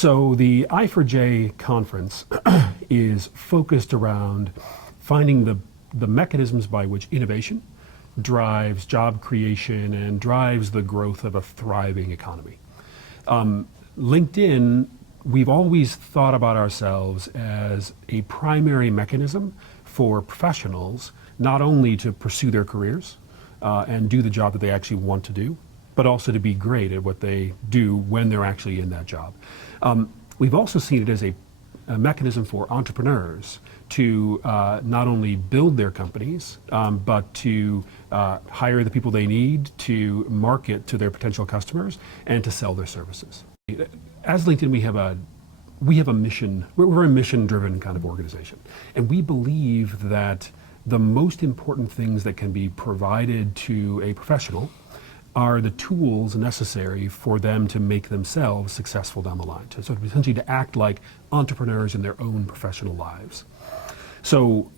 So the I4J conference is focused around finding the mechanisms by which innovation drives job creation and drives the growth of a thriving economy. LinkedIn, we've always thought about ourselves as a primary mechanism for professionals not only to pursue their careers and do the job that they actually want to do, but also to be great at what they do when they're actually in that job. We've also seen it as a mechanism for entrepreneurs to not only build their companies, but to hire the people they need, to market to their potential customers, and to sell their services. As LinkedIn, we have a mission. We're a mission-driven kind of organization, and we believe that the most important things that can be provided to a professional are the tools necessary for them to make themselves successful down the line, to sort of essentially to act like entrepreneurs in their own professional lives. So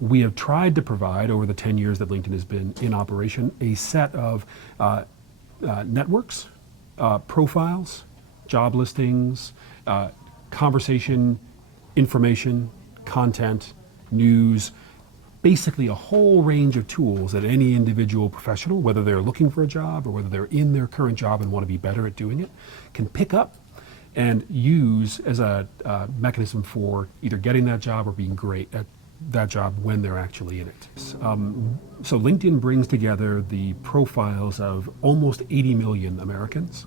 we have tried to provide, over the 10 years that LinkedIn has been in operation, a set of networks, profiles, job listings, conversation, information, content, news, basically a whole range of tools that any individual professional, whether they're looking for a job or whether they're in their current job and want to be better at doing it, can pick up and use as a mechanism for either getting that job or being great at that job when they're actually in it. So LinkedIn brings together the profiles of almost 80 million Americans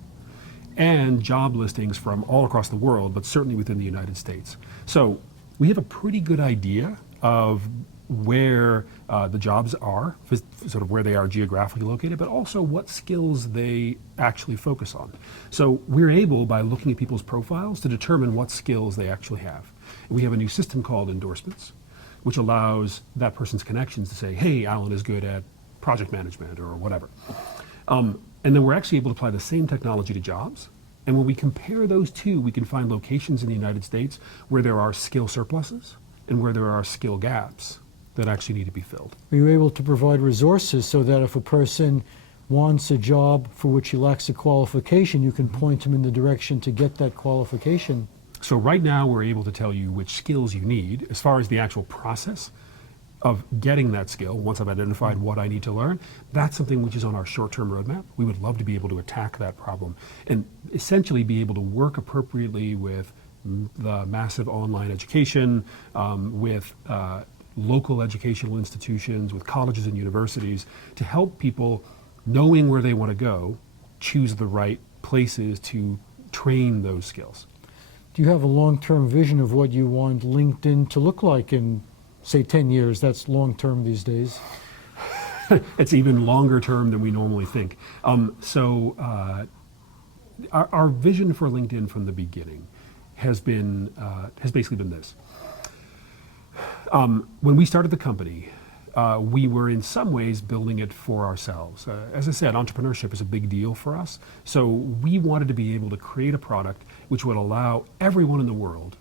and job listings from all across the world, but certainly within the United States. So we have a pretty good idea of where the jobs are, sort of where they are geographically located, but also what skills they actually focus on. So we're able, by looking at people's profiles, to determine what skills they actually have. And we have a new system called endorsements, which allows that person's connections to say, hey, Alan is good at project management or whatever. And then we're actually able to apply the same technology to jobs. And when we compare those two, we can find locations in the United States where there are skill surpluses and where there are skill gaps that actually need to be filled. Are you able to provide resources so that if a person wants a job for which he lacks a qualification, you can point him in the direction to get that qualification? So right now we're able to tell you which skills you need. As far as the actual process of getting that skill, once I've identified what I need to learn, that's something which is on our short-term roadmap. We would love to be able to attack that problem and essentially be able to work appropriately with the massive online education, with local educational institutions, with colleges and universities, to help people, knowing where they want to go, choose the right places to train those skills. Do you have a long-term vision of what you want LinkedIn to look like in, say, 10 years? That's long-term these days. It's even longer term than we normally think. Our vision for LinkedIn from the beginning has basically been this. When we started the company, we were in some ways building it for ourselves. As I said, entrepreneurship is a big deal for us. So we wanted to be able to create a product which would allow everyone in the world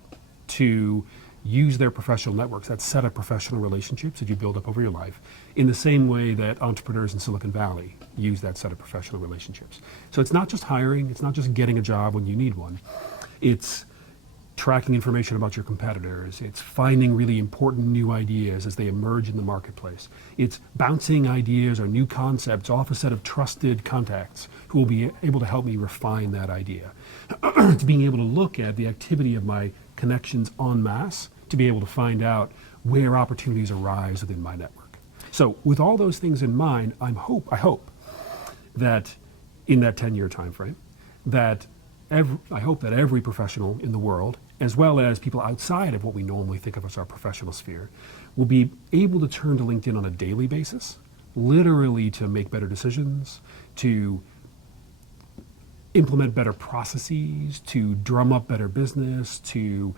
to use their professional networks, that set of professional relationships that you build up over your life, in the same way that entrepreneurs in Silicon Valley use that set of professional relationships. So it's not just hiring, it's not just getting a job when you need one. It's tracking information about your competitors. It's finding really important new ideas as they emerge in the marketplace. It's bouncing ideas or new concepts off a set of trusted contacts who will be able to help me refine that idea. It's being able to look at the activity of my connections en masse to be able to find out where opportunities arise within my network. So with all those things in mind, I hope that in that 10-year time frame, I hope that every professional in the world, as well as people outside of what we normally think of as our professional sphere, will be able to turn to LinkedIn on a daily basis, literally to make better decisions, to implement better processes, to drum up better business, to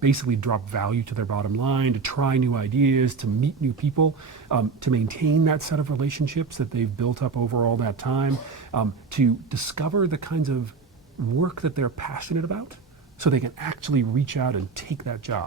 basically drop value to their bottom line, to try new ideas, to meet new people, to maintain that set of relationships that they've built up over all that time, to discover the kinds of work that they're passionate about so they can actually reach out and take that job.